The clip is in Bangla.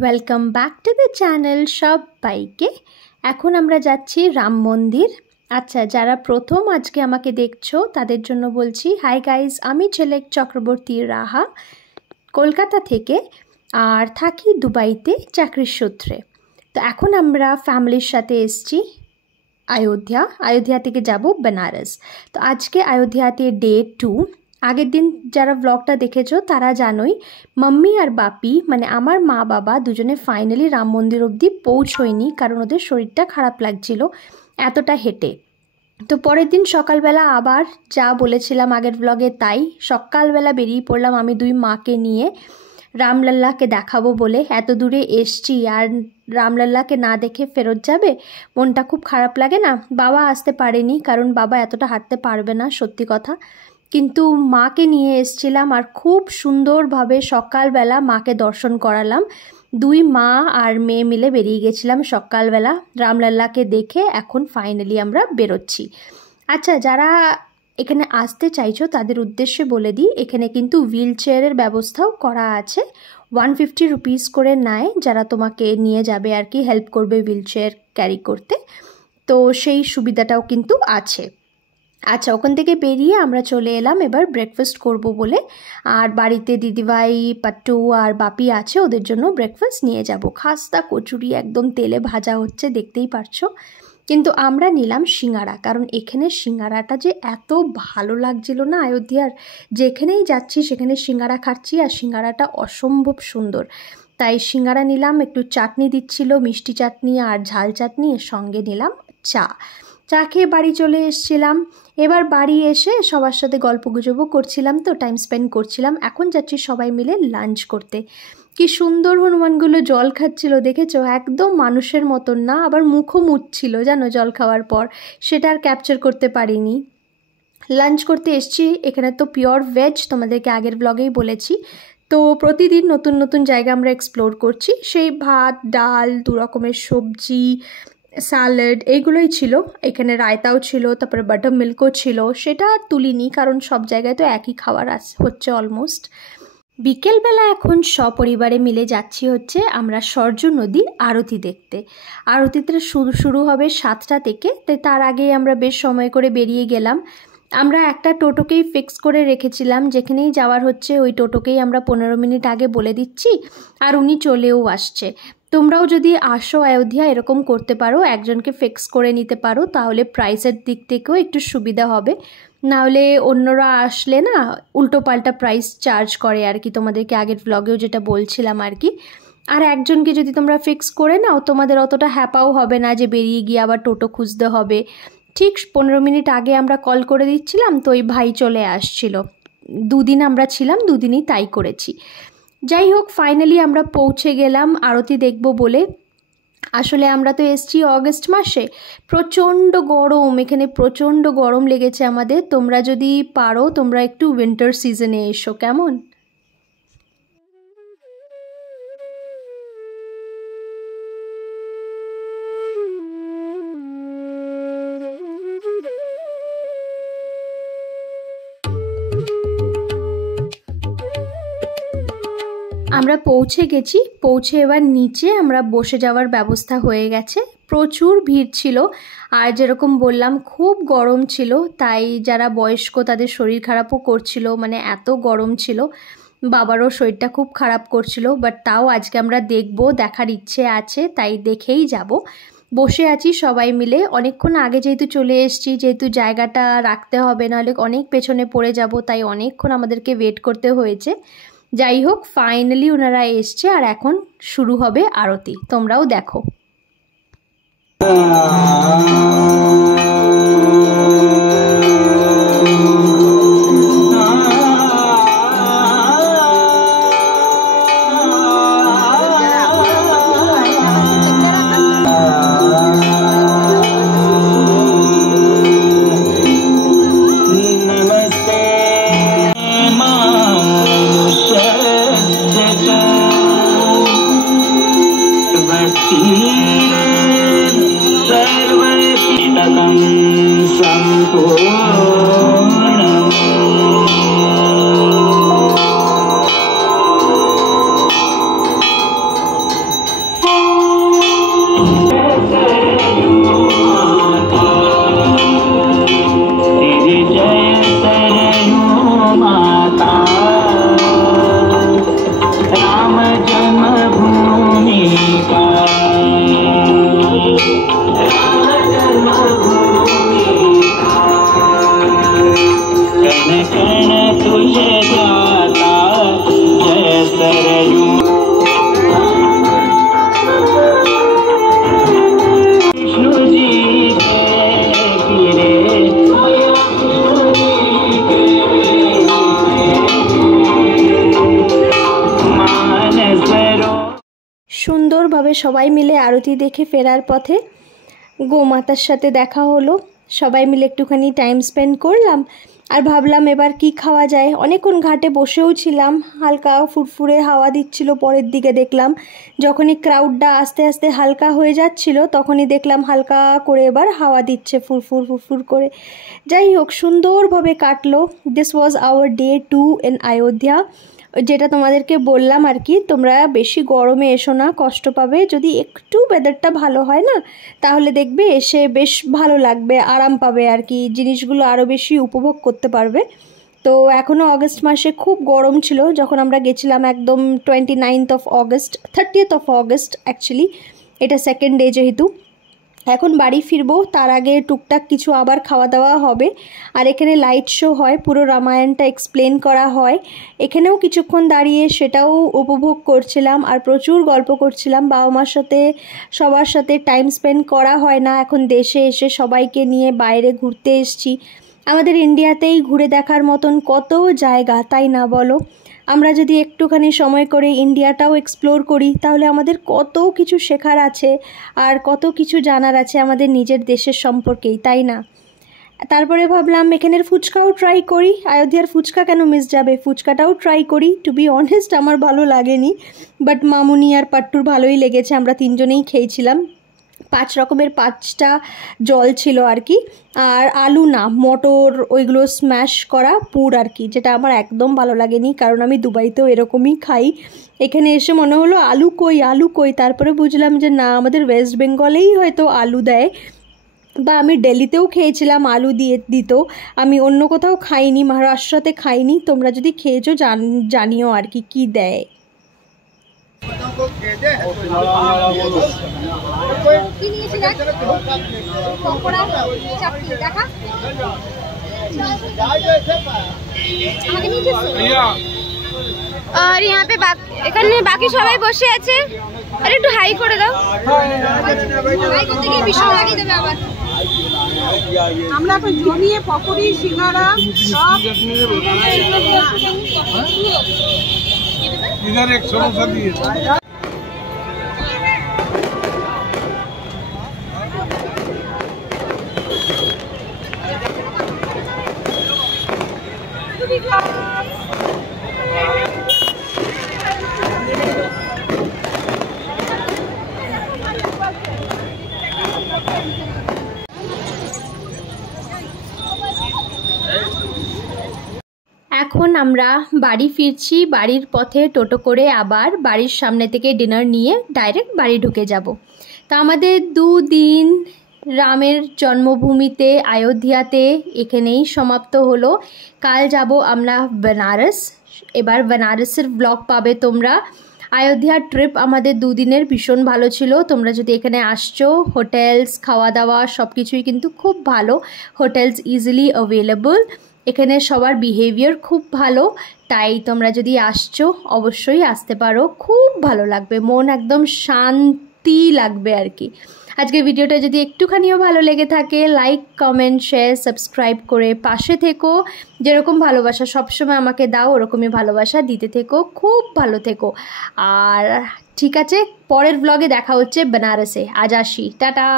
Welcome back to the channel সবাইকে। এখন আমরা যাচ্ছি রাম মন্দির। আচ্ছা, যারা প্রথম আজকে আমাকে দেখছো তাদের জন্য বলছি, হাই গাইজ, আমি ঝিলিক চক্রবর্তী রাহা, কলকাতা থেকে, আর থাকি দুবাইতে চাকরির সূত্রে। তো এখন আমরা ফ্যামিলির সাথে এসছি অযোধ্যা থেকে যাব বেনারস। তো আজকে অযোধ্যাতে ডে 2। আগের দিন যারা ব্লগটা দেখেছো তারা জানোই, মাম্মি আর বাপি মানে আমার মা বাবা দুজনে ফাইনালি রাম মন্দির অবধি পৌঁছয়নি, কারণ ওদের শরীরটা খারাপ লাগছিল এতটা হেঁটে। তো পরের দিন সকালবেলা আবার যা বলেছিলাম আগের ব্লগে তাই, সকালবেলা বেরিয়ে পড়লাম আমি দুই মাকে নিয়ে রামলাল্লাকে দেখাবো বলে। এত দূরে এসছি আর রামলাল্লাকে না দেখে ফেরত যাবে, মনটা খুব খারাপ লাগে না। বাবা আসতে পারেনি কারণ বাবা এতটা হাঁটতে পারবে না, সত্যি কথা, কিন্তু মাকে নিয়ে এসছিলাম আর খুব সুন্দরভাবে সকালবেলা মাকে দর্শন করালাম। দুই মা আর মেয়ে মিলে বেরিয়ে গেছিলাম সকালবেলা রামলাল্লাকে দেখে। এখন ফাইনালি আমরা বেরোচ্ছি। আচ্ছা, যারা এখানে আসতে চাইছো তাদের উদ্দেশ্যে বলে দিই, এখানে কিন্তু হুইল চেয়ারের ব্যবস্থাও করা আছে। 150 রুপিস করে নেয় যারা তোমাকে নিয়ে যাবে আর কি, হেল্প করবে হুইল চেয়ার ক্যারি করতে, তো সেই সুবিধাটাও কিন্তু আছে। আচ্ছা, ওখান থেকে বেরিয়ে আমরা চলে এলাম এবার ব্রেকফাস্ট করব বলে। আর বাড়িতে দিদিভাই, পাট্টু আর বাপি আছে, ওদের জন্য ব্রেকফাস্ট নিয়ে যাব। খাস্তা কচুরি একদম তেলে ভাজা হচ্ছে, দেখতেই পারছো। কিন্তু আমরা নিলাম সিঙ্গারা, কারণ এখানে সিঙ্গারাটা যে এত ভালো লাগছিল না অযোধ্যার, যেখানেই যাচ্ছি সেখানে সিঙ্গারা খাচ্ছি আর সিঙ্গারাটা অসম্ভব সুন্দর। তাই সিঙ্গারা নিলাম, একটু চাটনি দিচ্ছিল, মিষ্টি চাটনি আর ঝাল চাটনি, এর সঙ্গে নিলাম চা খেয়ে বাড়ি চলে এসেছিলাম। এবার বাড়ি এসে সবার সাথে গল্পগুজবও করছিলাম, তো টাইম স্পেন্ড করছিলাম। এখন যাচ্ছি সবাই মিলে লাঞ্চ করতে। কি সুন্দর হনুমানগুলো জল খাচ্ছিল, দেখেছো? একদম মানুষের মতন না, আবার মুখও মুছছিল জানো জল খাওয়ার পর, সেটা আর ক্যাপচার করতে পারিনি। লাঞ্চ করতে এসছি, এখানে তো পিওর ভেজ, তোমাদেরকে আগের ব্লগেই বলেছি। তো প্রতিদিন নতুন নতুন জায়গা আমরা এক্সপ্লোর করছি। সেই ভাত, ডাল, 2 রকমের সবজি, স্যালাড, এইগুলোই ছিল। এখানে রায়তাও ছিল, তারপরে বাটার মিল্কও ছিল, সেটা আর তুলিনি কারণ সব জায়গায় তো একই খাবার হচ্ছে অলমোস্ট। বিকেলবেলা এখন সপরিবারে মিলে যাচ্ছি হচ্ছে আমরা সরজু নদীর আরতি দেখতে। আরতিটা শুরু হবে 7টা থেকে, তার আগেই আমরা বেশ সময় করে বেরিয়ে গেলাম। আমরা একটা টোটোকেই ফিক্স করে রেখেছিলাম, যেখানেই যাওয়ার হচ্ছে ওই টোটোকেই আমরা 15 মিনিট আগে বলে দিচ্ছি, আর উনি চলেও আসছে। তোমরাও যদি আসো অযোধ্যা এরকম করতে পারো, একজনকে ফিক্স করে নিতে পারো, তাহলে প্রাইসের দিক থেকেও একটু সুবিধা হবে। নাহলে অন্যরা আসলে না উল্টো পাল্টা প্রাইস চার্জ করে আর কি, তোমাদেরকে আগের ব্লগেও যেটা বলছিলাম আর কি। আর একজনকে যদি তোমরা ফিক্স করে নাও, তোমাদের অতটা হ্যাপাও হবে না যে বেরিয়ে গিয়ে আবার টোটো খুঁজতে হবে। ঠিক 15 মিনিট আগে আমরা কল করে দিচ্ছিলাম, তো ওই ভাই চলে আসছিল। 2 দিন আমরা ছিলাম, 2 দিনই তাই করেছি। যাই হোক, ফাইনালি আমরা পৌঁছে গেলাম আরতি দেখব বলে। আসলে আমরা তো এসছি অগস্ট মাসে, প্রচণ্ড গরম, এখানে প্রচণ্ড গরম লেগেছে আমাদের। তোমরা যদি পারো তোমরা একটু উইন্টার সিজনে এসো, কেমন? আমরা পৌঁছে গেছি, পৌঁছে এবার নিচে আমরা বসে যাওয়ার ব্যবস্থা হয়ে গেছে। প্রচুর ভিড় ছিল, আর যেরকম বললাম খুব গরম ছিল, তাই যারা বয়স্ক তাদের শরীর খারাপও করছিল, মানে এত গরম ছিল। বাবারও শরীরটা খুব খারাপ করছিল, বাট তাও আজকে আমরা দেখব, দেখার ইচ্ছে আছে, তাই দেখেই যাব। বসে আছি সবাই মিলে, অনেকক্ষণ আগে যেহেতু চলে এসেছি, যেহেতু জায়গাটা রাখতে হবে, নাহলে অনেক পেছনে পড়ে যাব, তাই অনেকক্ষণ আমাদেরকে ওয়েট করতে হয়েছে। যাই হোক, ফাইনালি ওনারা এসছে আর এখন শুরু হবে আরতি, তোমরাও দেখো। सर्व সুন্দরভাবে সবাই মিলে আরতি দেখে ফেরার পথে গোমাতার সাথে দেখা হলো। সবাই মিলে একটুখানি টাইম স্পেন্ড করলাম আর ভাবলাম এবার কি খাওয়া যায়। অনেকক্ষণ ঘাটে বসেও ছিলাম, হালকা ফুরফুরে হাওয়া দিচ্ছিল। পরের দিকে দেখলাম যখনই ক্রাউডটা আস্তে আস্তে হালকা হয়ে যাচ্ছিল তখনই দেখলাম হালকা করে এবার হাওয়া দিচ্ছে ফুরফুর ফুরফুর করে। যাই হোক, সুন্দরভাবে কাটলো। This was our day 2 in Ayodhya. যেটা তোমাদেরকে বললাম আর কি, তোমরা বেশি গরমে এসো না, কষ্ট পাবে। যদি একটু ওয়েদারটা ভালো হয় না তাহলে দেখবে এসে বেশ ভালো লাগবে, আরাম পাবে আর কি, জিনিসগুলো আরও বেশি উপভোগ করতে পারবে। তো এখনও অগস্ট মাসে খুব গরম ছিল যখন আমরা গেছিলাম, একদম 29th of August, 30th of August actually, এটা সেকেন্ড ডে যেহেতু। এখন বাড়ি ফিরবো, তার আগে টুকটাক কিছু আবার খাওয়া দাওয়া হবে। আর এখানে লাইট শো হয়, পুরো রামায়ণটা এক্সপ্লেন করা হয়। এখানেও কিছুক্ষণ দাঁড়িয়ে সেটাও উপভোগ করছিলাম আর প্রচুর গল্প করছিলাম। বাবা মার সাথে সবার সাথে টাইম স্পেন্ড করা হয় না, এখন দেশে এসে সবাইকে নিয়ে বাইরে ঘুরতে এসেছি। আমাদের ইন্ডিয়াতেই ঘুরে দেখার মতন কত জায়গা, তাই না বলো? আমরা যদি একটুখানি সময় করে ইন্ডিয়াটাও এক্সপ্লোর করি তাহলে আমাদের কত কিছু শেখার আছে আর কত কিছু জানার আছে আমাদের নিজের দেশের সম্পর্কেই, তাই না? তারপরে ভাবলাম এখানের ফুচকাও ট্রাই করি। অযোধ্যার ফুচকা কেন মিস যাবে, ফুচকাটাও ট্রাই করি। টু বি অনেস্ট আমার ভালো লাগেনি, বাট মামুনি আর পাট্টুর ভালোই লেগেছে। আমরা তিনজনেই খেয়েছিলাম। 5 রকমের 5টা জল ছিল আর কি। আর আলু না, মটর, ওইগুলো স্ম্যাশ করা পুর আর কি, যেটা আমার একদম ভালো লাগেনি, কারণ আমি দুবাইতেও এরকমই খাই। এখানে এসে মনে হলো আলু কই আলু কই, তারপরে বুঝলাম যে না, আমাদের ওয়েস্ট বেঙ্গলেই হয়তো আলু দেয়, বা আমি দিল্লিতেও খেয়েছিলাম আলু দিয়ে দিত, আমি অন্য কোথাও খাইনি, মহারাষ্ট্রতে খাইনি। তোমরা যদি খেয়েছো জানিও আর কি কী দেয়। আর यहाँ पे এখানে বাকি সবাই বসে আছে। আরে একটু হাই করে দাও, হাই করতে গিয়ে ভীষণ লাগিয়ে দেবে আবার। আমরা এখন জমিয়ে পকোড়ি, সিঙ্গারা সব इधर एक समोसा दिए। এখন আমরা বাড়ি ফিরছি। বাড়ির পথে টোটো করে আবার বাড়ির সামনে থেকে ডিনার নিয়ে ডাইরেক্ট বাড়ি ঢুকে যাব। তা আমাদের 2 দিন রামের জন্মভূমিতে অযোধ্যাতে এখানেই সমাপ্ত হলো। কাল যাব আমরা বেনারস। এবার বেনারসের ব্লগ পাবে তোমরা। অযোধ্যার ট্রিপ আমাদের 2 দিনের ভীষণ ভালো ছিল। তোমরা যদি এখানে আসছো, হোটেলস, খাওয়া দাওয়া সব কিছুই কিন্তু খুব ভালো। Hotels easily available. এখানে সবার বিহেভিয়ার খুব ভালো, তাই তোমরা যদি আসছো অবশ্যই আসতে পারো, খুব ভালো লাগবে, মন একদম শান্তি লাগবে আর কি। আজকের ভিডিওটা যদি একটুখানিও ভালো লেগে থাকে, লাইক, কমেন্ট, শেয়ার, সাবস্ক্রাইব করে পাশে থেকো। যেরকম ভালোবাসা সবসময় আমাকে দাও ওরকমই ভালোবাসা দিতে থেকো। খুব ভালো থেকো। আর ঠিক আছে, পরের ব্লগে দেখা হচ্ছে বেনারসে। আজ আসি, টাটা।